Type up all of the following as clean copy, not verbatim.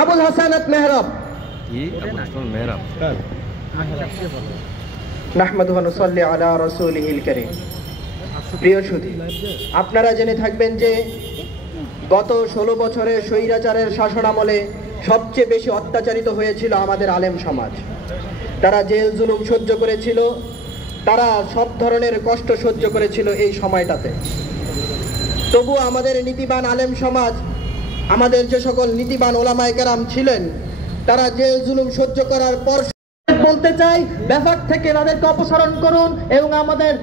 আবুল হাসানাত মেহরাব। নাহমাদুহু ওয়া নুসাল্লি আলা রাসূলিহিল কারীম। প্রিয় সুধী, আপনারা জেনে থাকবেন যে গত 16 বছরের স্বৈরাচারের শাসনামলে সবচেয়ে বেশি অত্যাচারিত হয়েছিল আমাদের আলেম সমাজ। তারা জেল জুলুম সহ্য করেছিল, তারা সব ধরনের কষ্ট সহ্য করেছিল এই সময়টাতে। তবু আমাদের নীতিবান আলেম সমাজ, আমাদের যে সকল নীতিবান ওলামায়ে কেরাম ছিলেন, তারা জেল জুলুম সহ্য করার পর বলতে চাই, ব্যাপার থেকে তাদেরকে অপসারণ করুন এবং আমাদের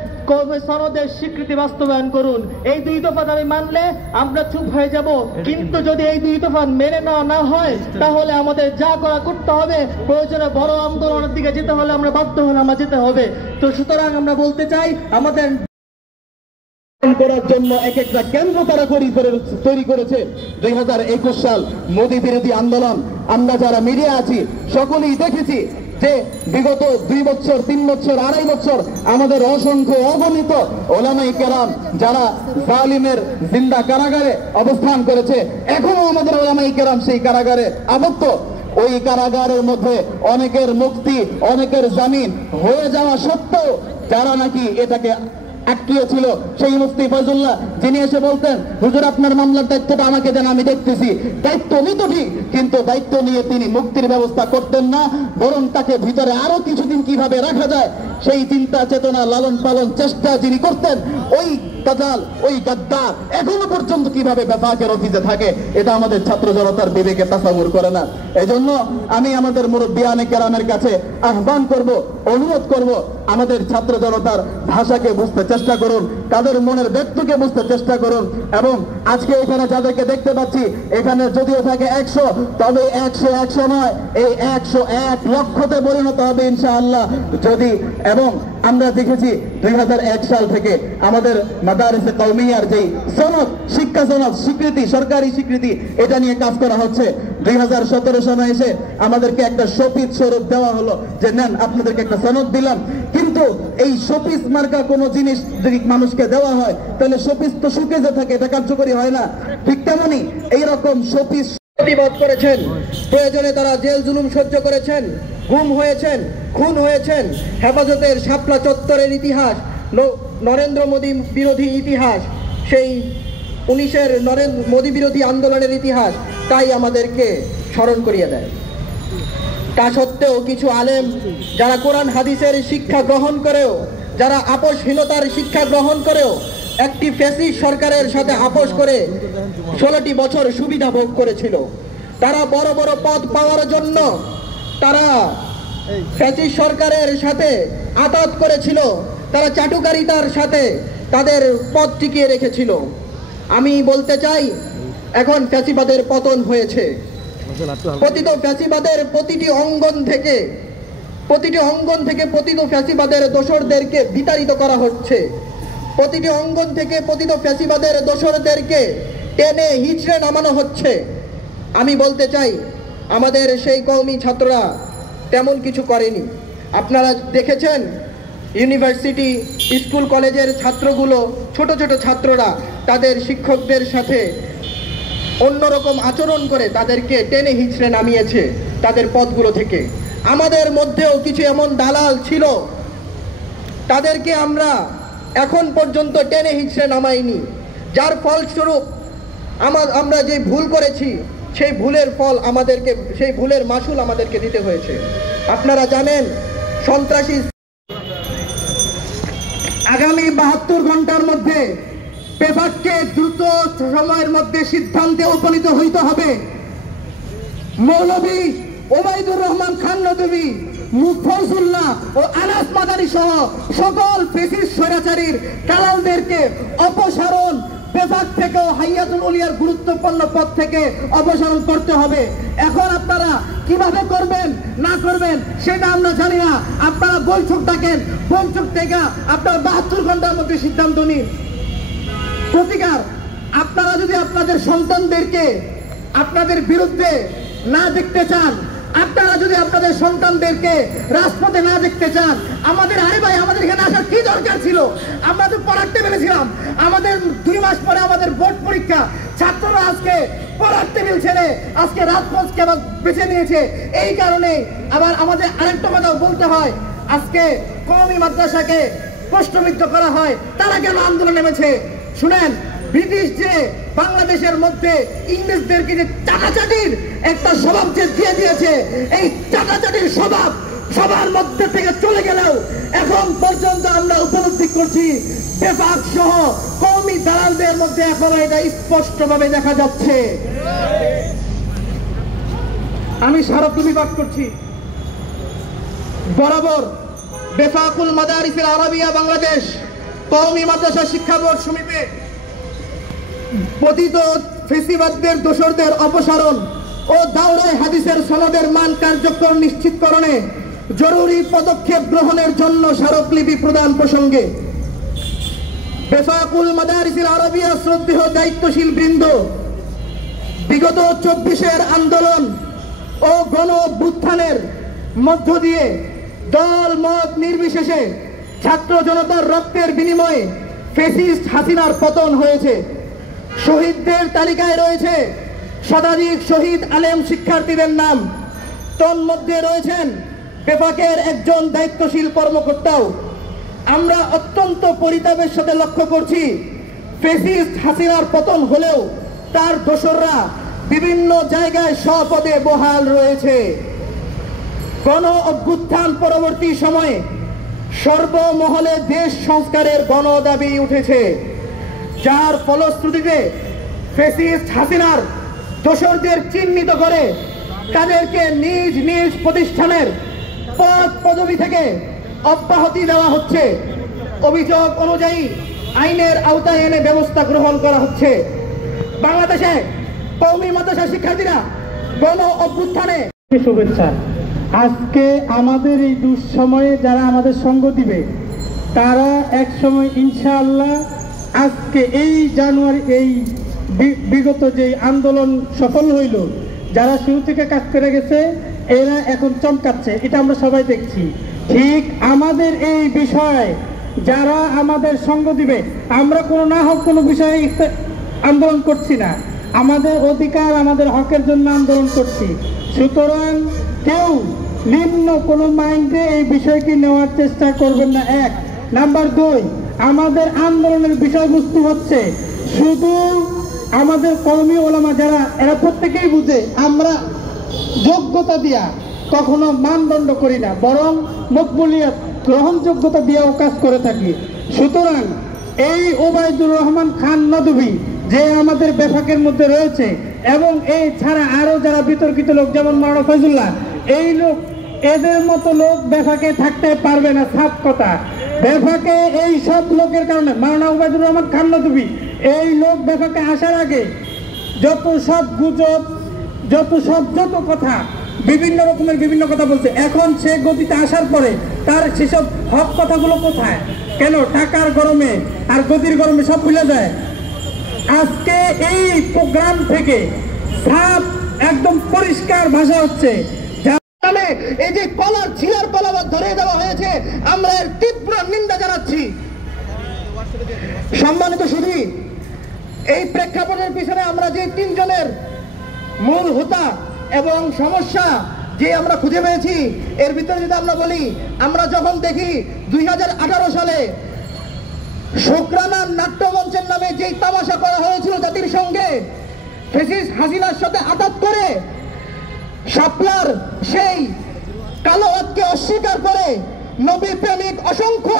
সনদের স্বীকৃতি বাস্তবায়ন করুন। এই 2 দফা দাবি মানলে আমরা চুপ হয়ে যাব, কিন্তু যদি এই 2 দফা মেনে নেওয়া না হয় তাহলে আমাদের যা করা করতে হবে, প্রয়োজনে বড় আন্দোলনের দিকে যেতে হলে আমরা বাধ্য হলে আমরা যেতে হবে। তো সুতরাং আমরা বলতে চাই, আমাদের করার জন্য এক একটা কেন্দ্র তারা তৈরি করেছে। 2021 সাল মোদী বিরোধী আন্দোলন, আমরা যারা মিডিয়া আছি সকলেই দেখেছি যে বিগত 2 বছর 3 বছর 2.5 বছর আমাদের অসংখ্য অগণিত ওলামায়ে কেরাম যারা জালিমের জিন্দা কারাগারে অবস্থান করেছে, এখনো আমাদের ওলামায়ে কেরাম সেই কারাগারে আবদ্ধ। ওই কারাগারের মধ্যে অনেকের মুক্তি, অনেকের জামিন হয়ে যাওয়া সত্ত্বেও যারা নাকি এটাকে আটকিয়ে ছিল, সেই মুফতি ফয়জুল্লাহ যিনি এসে বলতেন, হুজুর আপনার মামলার দায়িত্বটা আমাকে দেন, আমি দেখতেছি। দায়িত্ব নিত ঠিক, কিন্তু দায়িত্ব নিয়ে তিনি মুক্তির ব্যবস্থা করতেন না, বরং তাকে ভিতরে আরো কিছুদিন কিভাবে রাখা যায় সেই চিন্তা চেতনা লালন পালন চেষ্টা যিনি করতেন, ওই দাজাল, ওই গাদ্দার এখনো পর্যন্ত কিভাবে বিভাগের অফিসে থাকে, এটা আমাদের ছাত্র জনতার বিবেকে তাসাউর করে না। এজন্য আমি আমাদের মুরব্বিয়ানে কেরামের কাছে আহ্বান করব, অনুরোধ করব, আমাদের ছাত্র জনতার ভাষাকে বুঝতে চেষ্টা করুন, তাদের মনের ব্যক্তকে বুঝতে চেষ্টা করুন। এবং আজকে এখানে যাদেরকে দেখতে পাচ্ছি, এখানে যদিও থাকে 100, তবে 100 নয়, এই 101 লক্ষতে পরিণত হবে ইনশাআল্লাহ যদি। এবং আমরা দেখেছি 2001 সাল থেকে আমাদের মাদারিসে কওমিয়ার যেই সনদ, শিক্ষা সনদ স্বীকৃতি, সরকারি স্বীকৃতি, এটা নিয়ে কাজ করা হচ্ছে। 2017 সনে এসে আমাদেরকে একটা শোপিস স্বরূপ দেওয়া হলো যে নেন আপনাদেরকে একটা সনদ দিলাম। কিন্তু এই শোপিস মার্কা কোনো জিনিস যদি মানুষকে দেওয়া হয় তাহলে শোপিস তো শুকিয়ে থাকে, এটা কার্যকরী হয় না। ঠিক তেমনি এইরকম শোপিস প্রতিবাদ করেছেন, প্রয়োজনে তারা জেল জুলুম সহ্য করেছেন, গুম হয়েছেন, খুন হয়েছেন। হেফাজতের শাপলা চত্বরের ইতিহাস, নরেন্দ্র মোদী বিরোধী ইতিহাস, সেই 19-এর মোদী বিরোধী আন্দোলনের ইতিহাস তাই আমাদেরকে স্মরণ করিয়ে দেয়। তা সত্ত্বেও কিছু আলেম যারা কোরআন হাদিসের শিক্ষা গ্রহণ করেও, যারা আপোষহীনতার শিক্ষা গ্রহণ করেও একটি ফ্যাসিস্ট সরকারের সাথে আপোষ করে 16টি বছর সুবিধা ভোগ করেছিল, তারা বড় বড় পদ পাওয়ার জন্য তারা ফ্যাসিস্ট সরকারের সাথে আতাত করেছিল, তারা চাটুকারিতার সাথে তাদের পদ টিকিয়ে রেখেছিল। আমি বলতে চাই, এখন ফ্যাসিবাদের পতন হয়েছে। পতিত ফ্যাসিবাদের প্রতিটি অঙ্গন থেকে পতিত ফ্যাসিবাদের দোসরদেরকে বিতাড়িত করা হচ্ছে। প্রতিটি অঙ্গন থেকে পতিত ফ্যাসিবাদের দোসরদেরকে টেনে হিচড়ে নামানো হচ্ছে। আমি বলতে চাই, আমাদের সেই কওমি ছাত্ররা তেমন কিছু করেনি। আপনারা দেখেছেন ইউনিভার্সিটি, স্কুল, কলেজের ছাত্রগুলো, ছোট ছোট ছাত্ররা তাদের শিক্ষকদের সাথে অন্যরকম আচরণ করে তাদেরকে টেনে হিচড়ে নামিয়েছে তাদের পদগুলো থেকে। আমাদের মধ্যেও কিছু এমন দালাল ছিল, তাদেরকে আমরা এখন পর্যন্ত টেনে হিচড়ে নামাইনি, যার ফলস্বরূপ আমরা যে ভুল করেছি সেই ভুলের ফল আমাদেরকে, সেই ভুলের মাসুল আমাদেরকে দিতে হয়েছে। আপনারা জানেন সন্ত্রাসী আগামী 72 ঘন্টার মধ্যে পেপারকে দ্রুত সময়ের মধ্যে সিদ্ধান্তে উপনীত হইতে হবে। মৌলভী ওবায়দুর রহমান খান নদভী, ফয়জুল্লাহ ও আনাস মাদানী সহ সকল ফ্যাসিস্ট স্বৈরাচারীর দালালদেরকে অপসারণ, বিভাগ থেকেও হাইয়াতুল উলিয়ার গুরুত্বপূর্ণ পদ থেকে অপসারণ করতে হবে। এখন আপনারা কিভাবে করবেন না করবেন সেটা আমরা জানি না। আপনারা বৈঠক ডাকেন, বৈঠক থেকে আপনারা 72 ঘন্টার মধ্যে সিদ্ধান্ত নিন। প্রতিকার, আপনারা যদি আপনাদের সন্তানদেরকে আপনাদের বিরুদ্ধে না দেখতে চান, আপনারা যদি আপনাদের সন্তানদেরকে রাজপথে না দেখতে চান, আমাদের আরে ভাই আমাদের এখানে আসার কি দরকার ছিল? আমরা তো পড়াতে পেরেছিলাম, আমাদের 2 মাস পরে আমাদের বোর্ড পরীক্ষা, ছাত্ররা আজকে পড়ার টেবিল ছেড়ে আজকে রাজপথ কেন বেছে নিয়েছে? এই কারণে আবার আমাদের আরেকটা কথা বলতে হয়, আজকে কওমি মাদ্রাসাকে প্রশ্নবিদ্ধ করা হয়, তারা কেন আন্দোলন নেমেছে? শুনেন, ব্রিটিশ যে বাংলাদেশের মধ্যে ইংরেজদেরকে যে চাটাচাটির একটা স্বভাব যে দিয়ে দিয়েছে, এই চাটাচাটির স্বভাব সবার মধ্যে থেকে চলে গেলেও এখন পর্যন্ত আমরা উপলব্ধি করছি বেফাক সহ কওমি দালালদের মধ্যে এখনো এটা স্পষ্টভাবে দেখা যাচ্ছে। আমি স্মারকলিপি পাঠ করছি। বরাবর বেফাকুল মাদারিসিল আরাবিয়া বাংলাদেশ কওমি মাদ্রাসা শিক্ষা বোর্ড সমিতি পতিত ফেসিবাদদের দোসরদের অপসারণ ও দাওরায়ে হাদিসের সনদের মান কার্যক্রম নিশ্চিতকরণে জরুরি পদক্ষেপ গ্রহণের জন্য স্মারকলিপি প্রদান প্রসঙ্গে বেফাকুল মাদারিসিল আরাবিয়া শ্রদ্ধেয় দায়িত্বশীল বৃন্দ, বিগত 24-এর আন্দোলন ও গণ অভ্যুত্থানের মধ্য দিয়ে দল মত নির্বিশেষে ছাত্র জনতার রক্তের বিনিময়ে ফ্যাসিস্ট হাসিনার পতন হয়েছে। শহীদদের তালিকায় রয়েছে শতাধিক শহীদ আলেম শিক্ষার্থীদের নাম, তন্মধ্যে রয়েছেন বেফাকের একজন দায়িত্বশীল কর্মকর্তাও। আমরা অত্যন্ত পরিতাপের সাথে লক্ষ্য করছি, ফ্যাসিস্ট হাসিনার পতন হলেও তার দোসররা বিভিন্ন জায়গায় স্বপদে বহাল রয়েছে। গণ অভ্যুত্থান পরবর্তী সময়ে সর্বমহলে দেশ সংস্কারের গণ দাবি উঠেছে, যার ফলশ্রুতিতে ফ্যাসিস্ট হাসিনার দোসরদের চিহ্নিত করে তাদেরকে নিজ নিজ প্রতিষ্ঠানের পদ পদবি থেকে অব্যাহতি দেওয়া হচ্ছে। অভিযোগ অনুযায়ী আইনের আওতায় এনে ব্যবস্থা গ্রহণ করা হচ্ছে। বাংলাদেশে কওমি মাদ্রাসা শিক্ষার্থীরা গণ অভ্যুত্থানে শুভেচ্ছা। আজকে আমাদের এই দুঃসময়ে যারা আমাদের সঙ্গ দিবে, তারা এক সময় ইনশাআল্লাহ আজকে এই জানুয়ারি এই বিগত যে আন্দোলন সফল হইল, যারা শুরু থেকে কাজ করে গেছে এরা এখন চমকাচ্ছে, এটা আমরা সবাই দেখছি। ঠিক আমাদের এই বিষয়ে যারা আমাদের সঙ্গ দিবে, আমরা কোনো না হোক কোনো বিষয়ে আন্দোলন করছি না, আমাদের অধিকার আমাদের হকের জন্য আন্দোলন করছি। সুতরাং কেউ নিম্ন কোনো মাইন্ডে এই বিষয়টি নেওয়ার চেষ্টা করবেন না। 1 নাম্বার 2, আমাদের আন্দোলনের বিষয়বস্তু হচ্ছে শুধু আমাদের কওমি ওলামা যারা, এরা প্রত্যেকেই বুঝে আমরা যোগ্যতা দিয়া কখনো মানদণ্ড করি না, বরং মকবুলিয়ত গ্রহণযোগ্যতা দিয়েও কাজ করে থাকি। সুতরাং এই ওবায়দুর রহমান খান নদভী যে আমাদের বেফাকের মধ্যে রয়েছে, এবং এই ছাড়া আরো যারা বিতর্কিত লোক যেমন মাওলানা ফয়জুল্লাহ, এই লোক এদের মতো লোক বেফাকে থাকতে পারবে না। সাফ কথা, বেফাকে এই সব লোকের কারণে মাওলানা ওবায়দুর রহমান খান নদভী এই লোক বেফাকে আসার আগে যত সব গুজব, যত কথা, বিভিন্ন রকমের বিভিন্ন কথা বলছে, এখন সে গতিতে আসার পরে তার সেসব হক কথাগুলো কোথায়? কেন টাকার গরমে আর গতির গরমে সব ভুলে যায়? আজকে এই প্রোগ্রাম থেকে সাফ একদম পরিষ্কার ভাষা হচ্ছে, এই যে কলার ছিলার পালাবার ধরে দেওয়া হয়েছে, আমরা এর তীব্র নিন্দা জানাচ্ছি। সম্মানিত সুধী, এই প্রেক্ষাপটের পিছনে আমরা যে 3 জনের মূল হোতা এবং সমস্যা যে আমরা খুঁজে পেয়েছি, এর ভিতরে যদি আমরা বলি, আমরা যখন দেখি 2018 সালে শুকরানা নাট্যমঞ্চের নামে যেই তামাশা করা হয়েছিল জাতির সঙ্গে, ফ্যাসিস্ট হাসিনার সাথে আঘাত করে শাপলার সেই কালো হাতকে অস্বীকার করে, নবী প্রেমিক অসংখ্য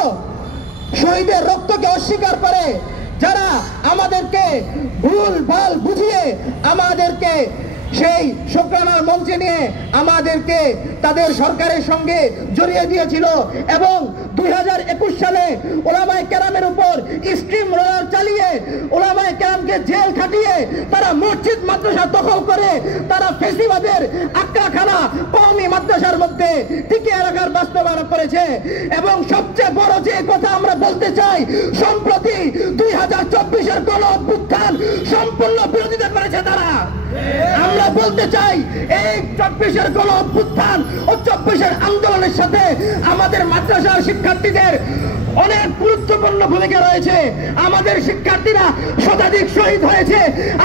শহীদের রক্তকে অস্বীকার করে, যারা আমাদেরকে ভুল ভাল বুঝিয়ে আমাদেরকে সেই শুকরানার মঞ্চে নিয়ে আমাদেরকে তাদের সরকারের সঙ্গে জড়িয়ে দিয়েছিল, এবং 2021 সালে ওলামায়ে কেরামের উপর স্ট্রিম রোলার চালিয়ে ওলামায়ে কেরামকে জেল খাটিয়ে তারা মসজিদ মাদ্রাসা দখল করে তারা ফেসিবাদের আক্রাখানা কওমি মাদ্রাসার মধ্যে টিকিয়ে রাখার বাস্তবায়ন করেছে। এবং সবচেয়ে বড় যে কথা আমরা বলতে চাই, সম্প্রতি 2024-এর গণ অভ্যুত্থান সম্পূর্ণ বিরোধিতা করেছে তারা। আমরা বলতে চাই এই 24-এর গণ অভ্যুত্থান ও 24-এর আন্দোলনের সাথে আমাদের মাদ্রাসার শিক্ষার্থীদের অনেক গুরুত্বপূর্ণ ভূমিকা রয়েছে। আমাদের শিক্ষার্থীরা শতাধিক শহীদ হয়েছে।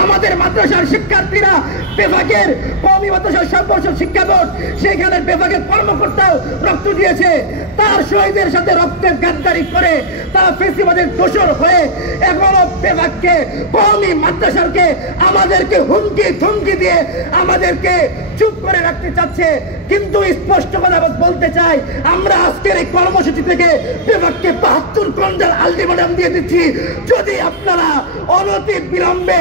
আমাদের মাদ্রাসার শিক্ষার্থীরা বিভাগের কওমি মাদ্রাসা সর্বশেষ শিক্ষা বোর্ড সেখানে বিভাগের কর্মকর্তাও রক্ত দিয়েছে। তার শহীদের সাথে রক্তের গাদ্দারি করে তারা ফেসিবাদের দোষর হয়ে এখনো বিভাগকে কওমি মাদ্রাসাকে আমাদেরকে হুমকি থুমকি দিয়ে আমাদেরকে চুপ করে রাখতে চাচ্ছে। কিন্তু স্পষ্ট কথা বলতে চাই, আমরা আজকের এই কর্মসূচি থেকে বিভাগকে 72 ঘন্টার আলটিমেটাম দিয়ে দিচ্ছি। যদি আপনারা অনতি বিলম্বে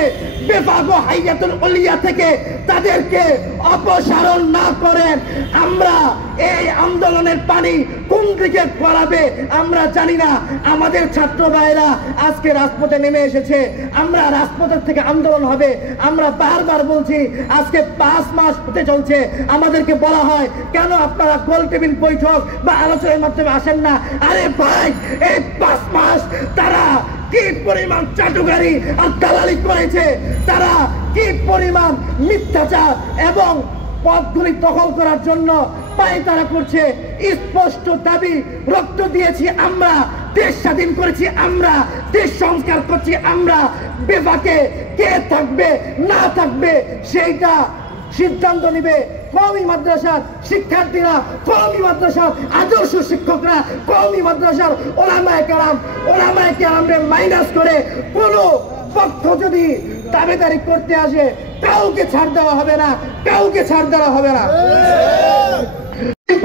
বিভাগ ও হাইয়াতুল উলিয়া থেকে তাদেরকে অপসারণ না করেন, আমরা এই আন্দোলনের পানি কোন দিকে গড়াবে আমরা জানি না। আমাদের ছাত্র ভাইরা আজকে রাজপথে নেমে এসেছে, আমরা রাজপথের থেকে আন্দোলন হবে। আমরা বারবার বলছি, আজকে 5 মাস হতে চলছে, আমাদেরকে বলা হয় কেন আপনারা গোল টেবিল বৈঠক বা আলোচনার মাধ্যমে আসেন না। আরে ভাই, এই 5 মাস তারা কি পরিমাণ চাটুকারি আর দালালি করেছে, তারা কি পরিমাণ মিথ্যাচার এবং পদগুলি দখল করার জন্য পায়তারা করছে। স্পষ্ট দাবি, রক্ত দিয়েছি আমরা, দেশ স্বাধীন করেছি আমরা, দেশ সংস্কার করছি আমরা। বিভাগে কে থাকবে না থাকবে সেইটা সিদ্ধান্ত নিবে কওমি মাদ্রাসার শিক্ষার্থীরা, কওমি মাদ্রাসার আদর্শ শিক্ষকরা, কওমি মাদ্রাসার ওলামায়ে কেরামদের মাইনাস করে কোন পক্ষ যদি দাবিদারি করতে আসে কাউকে ছাড় দেওয়া হবে না, কাউকে ছাড় দেওয়া হবে না।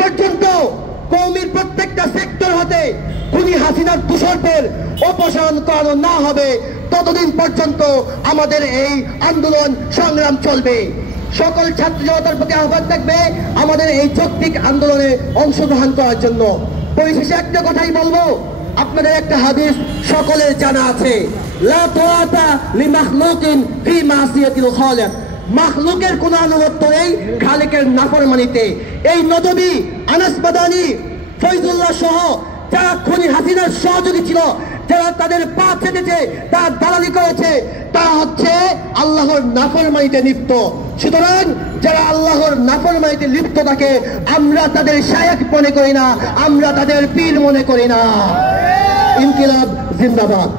পর্যন্ত কওমির প্রত্যেকটা সেক্টর হতে খুনি হাসিনার দূষণের অপসারণ করানো না হবে ততদিন পর্যন্ত আমাদের এই আন্দোলন সংগ্রাম চলবে। সকল ছাত্র জনতার প্রতি আহ্বান থাকবে আমাদের এই যৌক্তিক আন্দোলনে অংশগ্রহণ করার জন্য। পরিশেষে একটা কথাই বলবো, আপনাদের একটা হাদিস সকলের জানা আছে, লা তাআতা লিমাখলুকিন ফি মাসিয়াতিল খালিক। মাখলুকের কোন আনুগত্য নেই খালিকের নাফরমানিতে। এই নদবী, আনাস মাদানী, ফয়জুল্লাহ সহ যারা খুনি হাসিনার সহযোগী ছিল, যারা তাদের পা চেটেছে, তারা দালালি করেছে, তারা হচ্ছে আল্লাহর নাফরমানিতে লিপ্ত। সুতরাং যারা আল্লাহর নাফরমানিতে লিপ্ত থাকে আমরা তাদের শায়েখ মনে করি না, আমরা তাদের পীর মনে করি না। ইনকিলাব জিন্দাবাদ।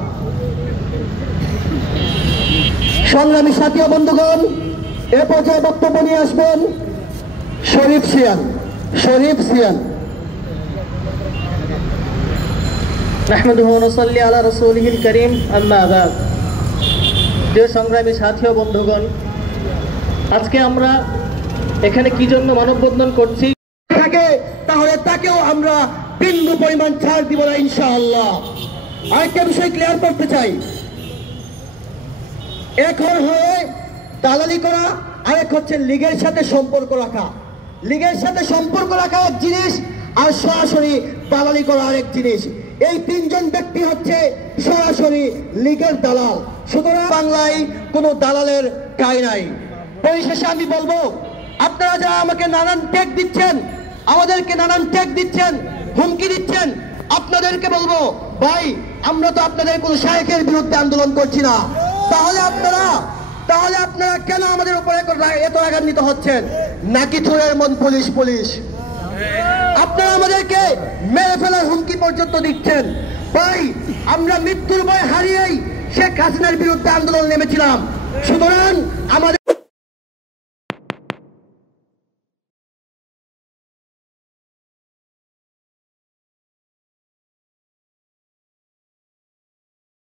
সংগ্রামী সাথী ও বন্ধুগণ, এ পর্যায়ে বক্তব্য নিয়ে আসবেন শরীফ সিয়ান। নাহমাদুহু ওয়া নুসাল্লি আলা রাসূলিহিল কারীম, আম্মা বাদ। প্রিয় সংগ্রামী সাথী ও বন্ধুগণ, আজকে আমরা এখানে কি জন্য মানববন্ধন করছি থাকে তাহলে তাকেও আমরা বিন্দু পরিমাণ ছাড় দিব না ইনশাআল্লাহ। আরেকটা বিষয় ক্লিয়ার করতে চাই, এক হয়ে দালালি করা, আরেক হচ্ছে লীগের সাথে সম্পর্ক রাখা। লীগের সাথে সম্পর্ক রাখা এক জিনিস, আর সরাসরি দালালি করা আরেক জিনিস। এই তিনজন ব্যক্তি হচ্ছে সরাসরি লীগের দালাল। সুতরাং বাংলায় কোনো দালালের ঠাঁই নাই। পরিশেষে আমি বলবো, আপনারা যারা আমাকে নানান ট্যাগ দিচ্ছেন, আমাদেরকে নানান ট্যাগ দিচ্ছেন, হুমকি দিচ্ছেন, আপনাদেরকে বলবো, ভাই আমরা তো আপনাদের কোনো শায়েখের বিরুদ্ধে আন্দোলন করছি না, তাহলে আপনারা কেন আমাদের উপরে এত রাগান্বিত হচ্ছেন? নাকি চোরের মন পুলিশ? আপনারা আমাদেরকে মেরে ফেলার হুমকি পর্যন্ত দিচ্ছেন। ভাই আমরা মৃত্যুর ভয় হারিয়েই শেখ হাসিনার বিরুদ্ধে আন্দোলন নেমেছিলাম। সুতরাং আমাদের